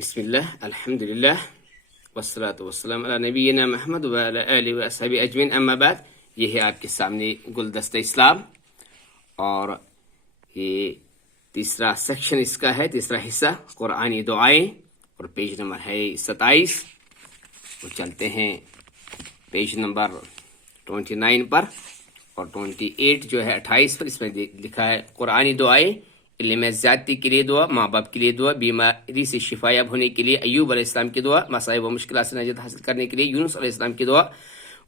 बिस्मिल्लाह अल्हम्दुलिल्लाह वस्सलातु वस्सलाम अला नबीना महमद व अला आलिहि व अस्हाबी अजमईन अम्मा बाद। ये है आपके सामने गुलदस्ता इस्लाम और ये तीसरा सेक्शन इसका है, तीसरा हिस्सा कुरानी दुआएं और पेज नंबर है 27। तो चलते हैं पेज नंबर 29 पर और 28 जो है 28 पर। इसमें लिखा है कुरानी दुआएं, इल्म ज़ाती के लिए दुआ, माँ बाप के लिए दुआ, बीमारी से शिफायाब होने के लिए अय्यूब अलैहिस्सलाम की दुआ, मसाइब व मुश्किलात से नजात हासिल करने के लिए यूनुस अलैहिस्सलाम की दुआ,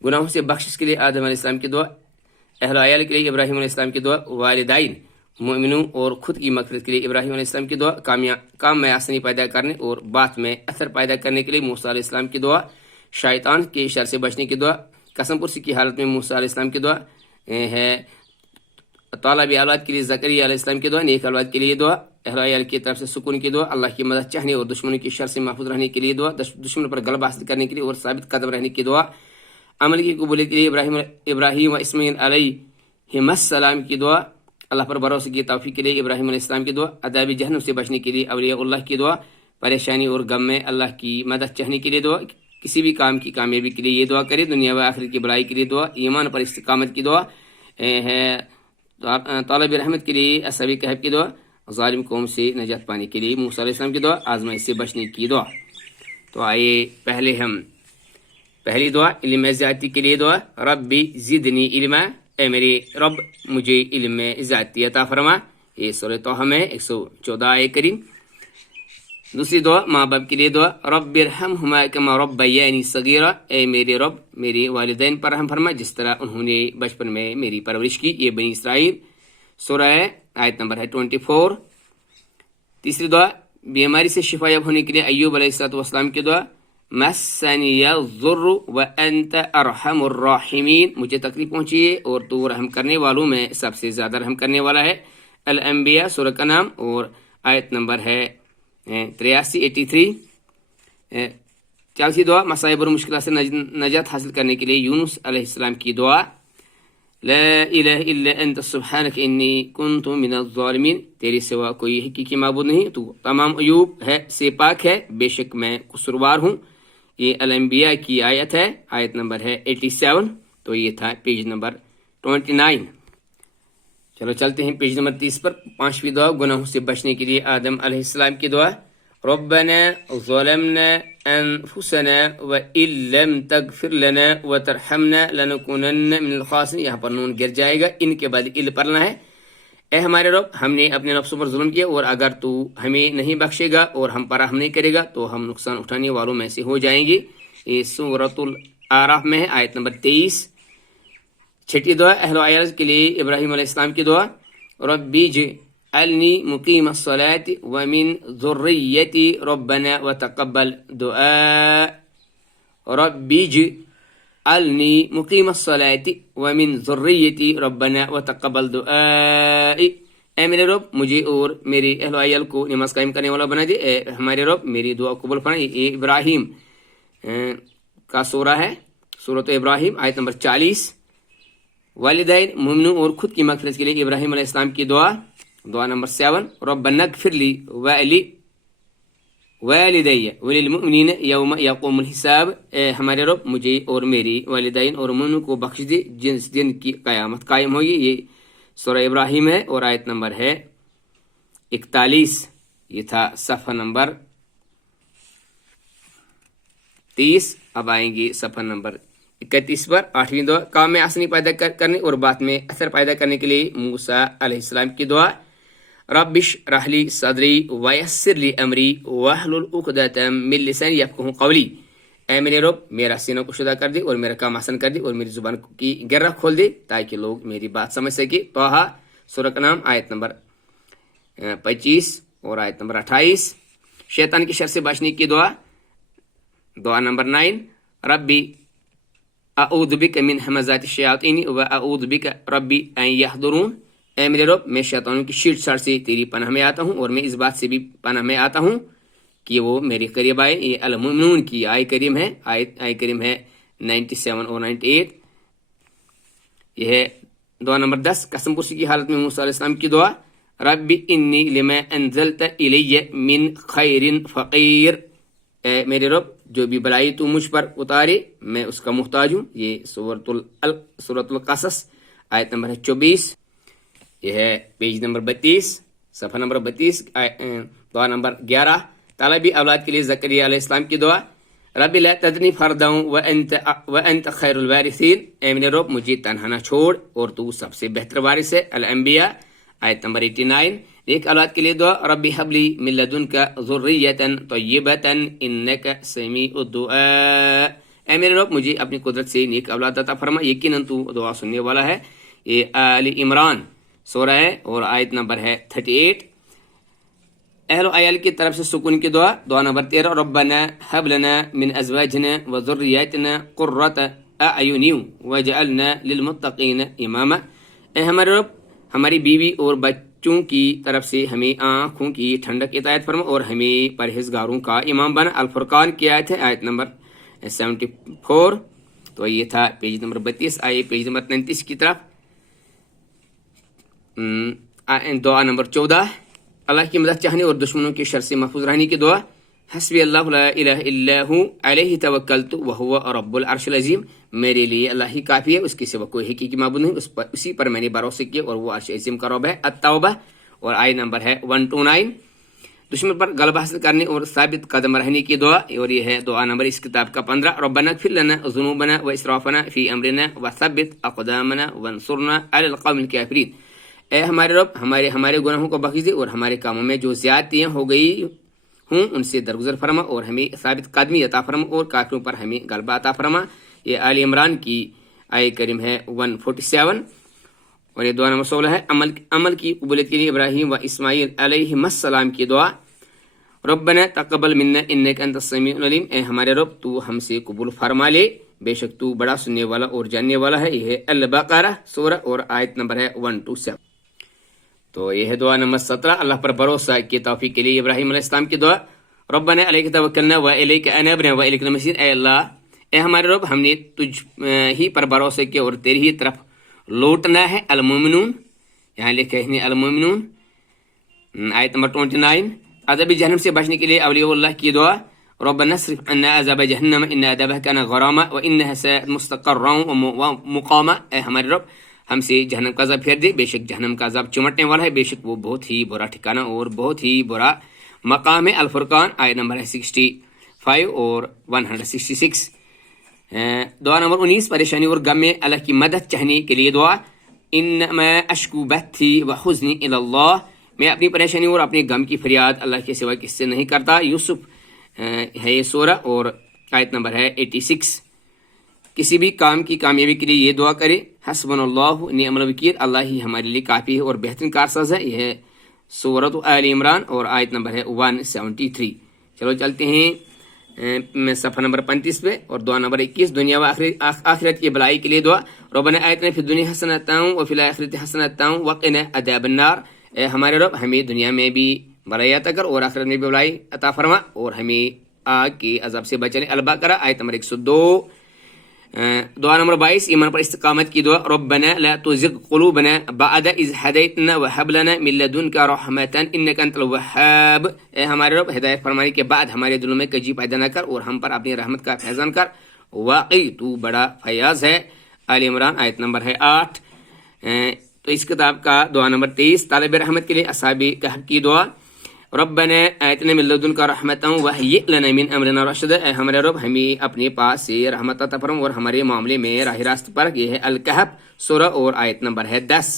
गुनाहों से बख्शिश के लिए आदम अलैहिस्सलाम की दुआ, अहल अयाल के लिए इब्राहीम अलैहिस्सलाम की दुआ, वालिदैन मोमिनों और खुद की मग़फ़िरत के लिए इब्राहीम अलैहिस्सलाम की दुआ, काम में आसानी पैदा करने और बात में असर पैदा करने के लिए मूसा अलैहिस्सलाम की दुआ, शैतान के शर से बचने की दुआ, कसम पुरसी की हालत में मूसा अलैहिस्सलाम की दुआ है, तालिब औलाद के लिए ज़करिया अलैहिस्सलाम की दुआ, नेक औलाद के लिए दुआ, अहल अयाल की तरफ से सुकून की दुआ, अल्लाह की मदद चाहने और दुश्मनों की शर से महफूज रहने के लिए दुआ, दुश्मन पर गलबा हासिल करने के लिए और साबित कदम रहने की दुआ, अमल की कबूलियत के लिए इब्राहीम व इस्माईल अलैहिस्सलाम की दुआ, अल्लाह पर भरोसे की तौफीक के लिए इब्राहीम अलैहिस्सलाम की दुआ, अज़ाब जहन्नम से बचने के लिए औलियाउल्लाह की दुआ, परेशानी और गम में अल्लाह की मदद चाहने के लिए दुआ, किसी भी काम की कामयाबी के लिए ये दुआ करे, दुनिया व आखिरत की भलाई के लिए दुआ, ईमान पर इस्तिकामत की दुआ है, तालिब रहमत के लिए असहाबी कहफ की दुआ, ज़ालिम कौम से नजात पाने के लिए मूसा अलैहिस्सलाम की दुआ, आज़माइश से बचने की दुआ। तो आइए पहले हम पहली दुआ इल्म ज़ाती के लिए दुआ, रब्बी ज़िदनी इल्मा, ए मेरे रब मुझे इल्म ज़ाती अता फरमा। ये सूरह तौहा में 114 आए करीम। दूसरी दुआ माँ बाप के लिए दुआ, रब्बिरहमहुमा कमा रब्बयानी सगीरा, ए मेरे रब मेरे वालिदैन पर रहम फरमा जिस तरह उन्होंने बचपन में मेरी परवरिश की। ये बनी इसराइल सूरह है, आयत नंबर है 24। तीसरी दुआ बीमारी से शिफायाब होने के लिए अय्यूब अलैहिस्सलाम की दुआ, मस्सनियज़्ज़ुर्रु व अंत अरहमुर राहिमीन, मुझे तकलीफ पहुंची है और तू रहम करने वालों में सबसे ज्यादा रहम करने वाला है। अल अंबिया सूरह का नाम और आयत नंबर है 83। चौथी दुआ मसाइब और मुश्किलात से नजात हासिल करने के लिए यूनुस अलैहिस्सलाम की दुआ, ला इलाहा इल्ला अंत सुब्हानक इन्नी कुन्तु मिनज़ ज़ालिमीन, तेरे सिवा कोई हकीकी माबूद नहीं, तू तमाम अयूब है से पाक है, बेशक मैं कसूरवार हूँ। ये अल अंबिया की आयत है, आयत नंबर है 87। तो ये था पेज नंबर 29। चलो चलते हैं पेज नंबर 30 पर। पांचवी दुआ गुनाहों से बचने के लिए आदम अलैहिस्सलाम की दुआ, रब्बना ज़लमना अनफुसना व इल्लम तगफिर लना व तरहमना लनकुनन्ना मिनल खासिरीन। यहाँ पर नून गिर जाएगा, इनके बाद इल पढ़ना है। ए हमारे रब हमने अपने नफ्सों पर जुल्म किया और अगर तू हमें नहीं बख्शेगा और हम पर रहम नहीं करेगा तो हम नुकसान उठाने वालों में से हो जाएंगे। ये सूरतुल आराफ में है, आयत नंबर 23। छठी दुआ अहल अयाल के लिए इब्राहीम अलैहिस्सलाम की दुआ, रब्बी जअलनी मुकीमस्सलाति व मिन ज़ुर्रिय्यती रब्बना व तक़ब्बल दुआ, रब्बी जअलनी मुकीमस्सलाति व मिन ज़ुर्रिय्यती रब्बना व तक़ब्बल दुआ, ए मेरे रब मुझे और मेरे अहल अयाल को नमाज कायम करने वाला बना दे। ए हमारे रब मेरी दुआ कबूल फरमा। ये इब्राहीम का सूरा है, सूरत इब्राहीम आयत नंबर 40। वालिदैन मोमिनों और खुद की मग़फ़िरत के लिए इब्राहीम अलैहिस्सलाम की दुआ, दुआ नंबर 7, रब्बना इग़फ़िरली वालिदैया वलिल मुमिनीना यौम यक़ूमुल हिसाब, ए हमारे रब मुझे और मेरी वालिदैन और मोमिनों को बख्श दे जिस दिन की क़यामत कायम होगी। ये सूरह इब्राहीम है और आयत नंबर है 41। ये था सफ़ा नंबर 30। अब आएंगे सफ़ा नंबर 31 पर। आठवीं दुआ काम में आसानी पैदा करने और बात में असर पैदा करने के लिए मूसा अलैहिस्सलाम की दुआ, रब्बिश रहली सदरी वयस्सिरली अमरी वहलुल उक़दतम मिन लिसानी यफ़क़हू क़ौली, ऐ मेरे रब मेरा सीना कुशदा कर दे और मेरा काम आसान कर दे और मेरी जुबान की गिर्रा खोल दे ताकि लोग मेरी बात समझ सके। तौहा सूरह का नाम, आयत नंबर 25 और आयत नंबर 28। शैतान की शर से बचने की दुआ, दुआ नंबर 9, रब्बी अऊज़ु बिका मिन हमज़ाति शयातीन व अऊज़ु बिका रब्बी अन यहदुरून, ऐ मेरे रब मैं शैतानों की छींट-छाड़ से तेरी पनाह में आता हूँ और मैं इस बात से भी पनाह में आता हूँ कि वो मेरे करीब आए। ये अल मुमिनून की आय करीम है, आय करीम है 97 और 98। यह है दुआ नंबर 10 कसम पुरसी की हालत में मूसा अलैहिस्सलाम की दुआ, ربی انی لما انزلت الی من خیر فقیر، اے میرے رب جو بھی بلائی تو مجھ پر اتارے میں اس کا محتاج ہوں۔ یہ سورۃ القصص آیت نمبر 24، یہ ہے پیج نمبر 32، صفحہ نمبر 32، دعا نمبر 11، طالبی اولاد کے لیے زکریا علیہ السلام کی دعا، رب لا تذنی فردا وانت خیر الوارثین، اے میرے رب مجھے تنہا نہ چھوڑ اور تو سب سے بہتر وارث ہے۔ الانبیاء آیت نمبر 89، ایک اولاد کے لیے دعا، رب حب لی من لدنک ذریۃ طیبۃ انک سمیع الدعاء، اے میرے رب مجھے اپنی قدرت سے نیک اولاد عطا فرما، یقیناً تو دعا سننے والا ہے۔ یہ آل عمران سورہ ہے اور آیت نمبر ہے 38۔ اہل و عیال کی طرف سے سکون کی دعا، دعا نمبر 13، ربنا هب لنا من ازواجنا وذرياتنا قرۃ اعین واجعلنا للمتقین اماما، اے ہمارے رب ہماری بیوی اور بچوں کی طرف سے ہمیں آنکھوں کی ٹھنڈک عطایت فرما اور ہمیں پرہیزگاروں کا امام بنا۔ الفرقان کی آیت ہے آیت نمبر 74۔ تو یہ تھا پیج نمبر 32۔ آئیے پیج نمبر 39 کی طرف، دعا نمبر 14، اللہ کی مدد چاہنے اور دشمنوں کے شر سے محفوظ رہنے کی دعا، حسبی اللہ لا الہ الا ہو علیہ توکلت وہو رب العرش العظیم، میرے لیے اللہ ہی کافی ہے، اس کے سوا کوئی حقیقی معبود نہیں، اسی پر میں نے بھروسہ کیا اور وہ عرش عظیم کا رب ہے۔ التوبہ اور آیت نمبر ہے 129، دشمن پر غلبہ حاصل کرنے اور ثابت قدم رہنے کی دعا، اور یہ ہے دعا نمبر اس کتاب کا 15، ربنا اغفر لنا ذنوبنا واسرافنا فی امرنا وثبت اقدامنا وانصرنا علی القوم الکافرین، اے ہمارے رب ہمارے گناہوں کو بخش دے اور ہمارے کاموں میں جو زیادتیاں ہو گئی ہوں ان سے درگزر فرما اور ہمیں ثابت قدمی عطا فرما اور کافروں پر ہمیں غلبہ عطا فرما۔ یہ آل عمران کی آیت کریم ہے 147، اور یہ دعا نمبر 16 ہے عمل کی قبولیت کے لیے ابراہیم و اسماعیل علیہ السلام کی دعا، ربنا تقبل منا انک انت السمیع العلیم، اے ہمارے رب تو ہم سے قبول فرما لے، بے شک تو بڑا سننے والا اور جاننے والا ہے۔ یہ ہے البقرہ سورہ اور آیت نمبر ہے 127۔ تو یہ ہے دعا نمبر 17، اللہ پر بھروسہ کی توفیق کے لیے ابراہیم علیہ السلام کی دعا، ربنا علیک توکلنا و الیک انبنا و الیک المصیر، اے اللہ اے ہمارے رب ہم نے تجھ ہی پر بھروسہ کیا اور تیری ہی طرف لوٹنا ہے۔ المومنون یہاں لکھے ہیں المومنون، آیت نمبر 29، عذاب جہنم سے بچنے کے لیے اولیاء اللہ کی دعا، ربنا اصرف عنا عذاب جہنم ان عذابها كان غراما وانها ساءت مستقرا ومقاما، اے ہمارے رب ہم سے جہنم کا عذاب پھیر دے، بے شک جہنم کا عذاب چمٹنے والا ہے، بے شک وہ بہت ہی برا ٹھکانہ اور بہت ہی برا مقام ہے۔ الفرقان آیت نمبر ہے 65 اور 166۔ دعا نمبر 19، پریشانی اور غم میں اللہ کی مدد چاہنے کے لیے دعا، انما اشکو بثی وحزنی الی اللہ، میں اپنی پریشانی اور اپنے غم کی فریاد اللہ کے سوا کس سے نہیں کرتا۔ یوسف ہے یہ سورہ اور آیت نمبر ہے 86۔ کسی بھی کام کی کامیابی کے لیے یہ دعا کرے، حسبنا اللہ نعم الوکیل، اللہ ہی ہمارے لیے کافی ہے اور بہترین کارساز ہے۔ یہ ہے سورۃ آل عمران اور آیت نمبر ہے 173۔ چلو چلتے ہیں صفحہ نمبر 35 پہ اور دعا نمبر 21، دنیا و آخرت کی بلائی کے لیے دعا، ربنا آتنا فی الدنیا حسنۃ وفی الآخرۃ حسنۃ وقنا عذاب النار، اے ہمارے رب ہمیں دنیا میں بھی بھلائی عطا کر اور آخرت میں بھی بھلائی عطا فرما اور ہمیں آگ کے عذاب سے بچانے۔ البقرہ آیت نمبر 102۔ دعا نمبر 22، ایمان پر استقامت کی دعا، ربنا لا تزغ قلوبنا بعد اذ هديتنا وهب لنا من لدنك رحمة انك انت الوهاب، اے ہمارے رب ہدایت فرمانے کے بعد ہمارے دلوں میں کجی پیدا نہ کر اور ہم پر اپنی رحمت کا فیضان کر، واقعی تو بڑا فیاض ہے۔ آل عمران آیت نمبر ہے 8۔ تو اس کتاب کا دعا نمبر 23، طالب رحمت کے لیے اصحاب کہف کی دعا، ربنا آتنا من لدنک رحمۃ وہیئ لنا من امرنا رشدا، اے ہمارے رب ہمیں اپنے پاس سے رحمت عطا فرما اور ہمارے معاملے میں راہ راست پر۔ یہ ہے الکہف سورہ اور آیت نمبر ہے 10۔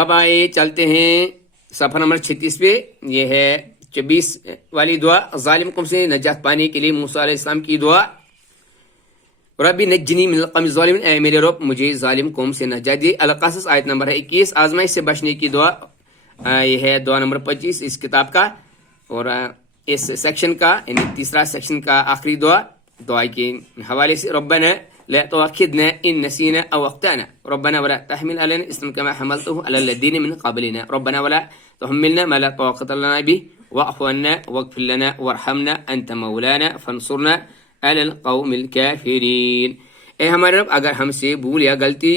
اب آئے چلتے ہیں صفحہ نمبر 36 پہ، یہ ہے 24 والی دعا، ظالم قوم سے نجات پانے کے لیے موسیٰ علیہ السلام کی دعا، ربی نجنی من القوم الظالمین، اے میرے رب مجھے ظالم قوم سے نجات دے۔ القصص آیت نمبر ہے 21، آزمائش سے بچنے کی دعا، یہ ہے دعا نمبر 25 اس کتاب کا اور اس سیکشن کا یعنی تیسرا سیکشن کا آخری دعا کے حوالے سے، ربنا لا تؤاخذنا ان نسينا او اخطانا ربنا ولا تحمل علينا اسما كما حملته على الذين من قبلنا ربنا ولا تحملنا ما لا طاقة لنا به واعف عنا واغفر لنا وارحمنا انت مولانا فانصرنا على القوم الكافرين، اے ہمارے رب اگر ہم سے بھول یا غلطی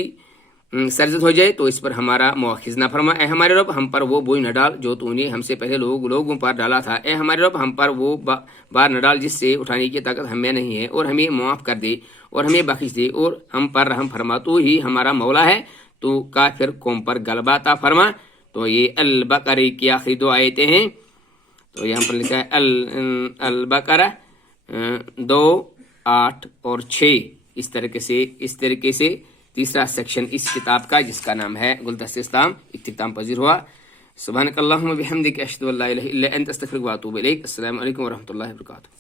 सरजद हो जाए तो इस पर हमारा मुआखिज ना फरमा। ए हमारे रब हम पर वो बोझ न डाल जो तूने हमसे पहले लोगों पर डाला था। ए हमारे रब हम पर वो बार न डाल जिससे उठाने की ताकत हमें नहीं है, और हमें मुआफ कर दे और हमें बख्श दे और हम पर रहम फरमा। तू ही हमारा मौला है, तो काफिर कौम पर गलबा अता फरमा। तो ये अल बकरा की आखिरी दो आयतें हैं। तो यहाँ पर लिखा है अल बकरा 2, 8 और 6। इस तरीके से तीसरा सेक्शन इस किताब का, जिसका नाम है गुलदस्ते इस्लाम, इख्तिताम पजीर हुआ। सुब्हानकल्लाहुम्मा बिहम्दिक अशहदु अल्ला इलाहा इल्ला अंत अस्तगफिरुका व अतूबु इलैक। अस्सलामु अलैकुम व रहमतुल्लाहि व बरकातुहू।